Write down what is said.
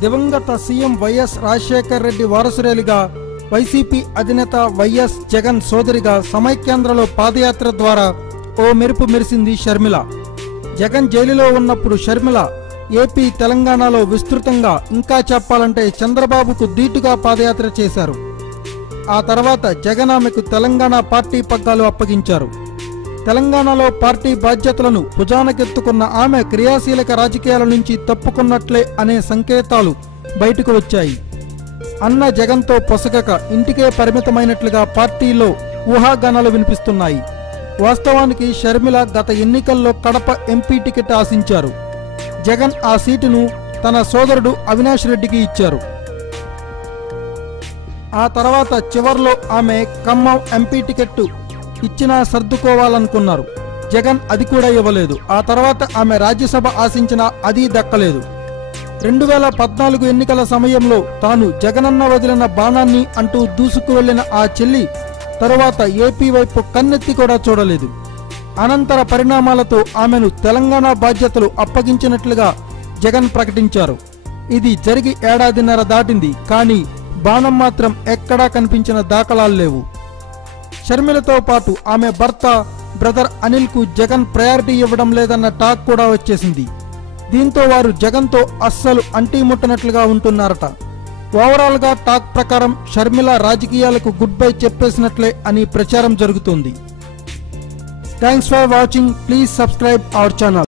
దివంగత సీఎం వైఎస్ రాజశేఖర్ రెడ్డి వారసురాలిగా వైసీపీ అధినేత వైఎస్ జగన్ సోదరిగా సమైక్యాంధ్రలో పాదయాత్ర ద్వారా ఓ మెరుపు మెరిసింది షర్మిల. జగన్ జైలులో ఉన్నప్పుడు షర్మిల ఏపీ తెలంగాణలో విస్తృతంగా, ఇంకా చెప్పాలంటే చంద్రబాబుకు ధీటుగా పాదయాత్ర చేశారు. ఆ తర్వాత జగన్ ఆమెకు తెలంగాణ పార్టీ పగ్గాలు అప్పగించారు. తెలంగాణలో పార్టీ బాధ్యతలను భుజానకెత్తుకున్న ఆమె క్రియాశీలక రాజకీయాల నుంచి తప్పుకున్నట్లే అనే సంకేతాలు బయటకు వచ్చాయి. అన్న జగన్తో పొసగక ఇంటికే పరిమితమైనట్లుగా పార్టీలో ఊహాగానాలు వినిపిస్తున్నాయి. వాస్తవానికి షర్మిల గత ఎన్నికల్లో కడప ఎంపీ టికెట్ ఆశించారు. జగన్ ఆ సీటును తన సోదరుడు అవినాష్ రెడ్డికి ఇచ్చారు. ఆ తర్వాత చివర్లో ఆమె ఖమ్మం ఎంపీ టికెట్ ఇచ్చినా సర్దుకోవాలనుకున్నారు. జగన్ అది కూడా ఇవ్వలేదు. ఆ తర్వాత ఆమె రాజ్యసభ ఆశించినా అది దక్కలేదు. 2014 ఎన్నికల సమయంలో తాను జగనన్న వదిలిన బాణాన్ని అంటూ దూసుకు వెళ్లిన ఆ చెల్లి తరువాత ఏపీ వైపు కన్నెత్తి కూడా చూడలేదు. అనంతర పరిణామాలతో ఆమెను తెలంగాణ బాధ్యతలు అప్పగించినట్లుగా జగన్ ప్రకటించారు. ఇది జరిగి ఏడాదిన్నర దాటింది. కానీ బాణం మాత్రం ఎక్కడా కనిపించిన దాఖలాలు లేవు. షర్మిలతో పాటు ఆమె భర్త బ్రదర్ అనిల్కు జగన్ ప్రయారిటీ ఇవ్వడం లేదన్న టాక్ కూడా వచ్చేసింది. దీంతో వారు జగన్తో అస్సలు అంటీముట్టనట్లుగా ఉంటున్నారట. ఓవరాల్గా టాక్ ప్రకారం షర్మిల రాజకీయాలకు గుడ్ బై చెప్పేసినట్లే అని ప్రచారం జరుగుతోంది. Thanks for watching. Please subscribe our channel.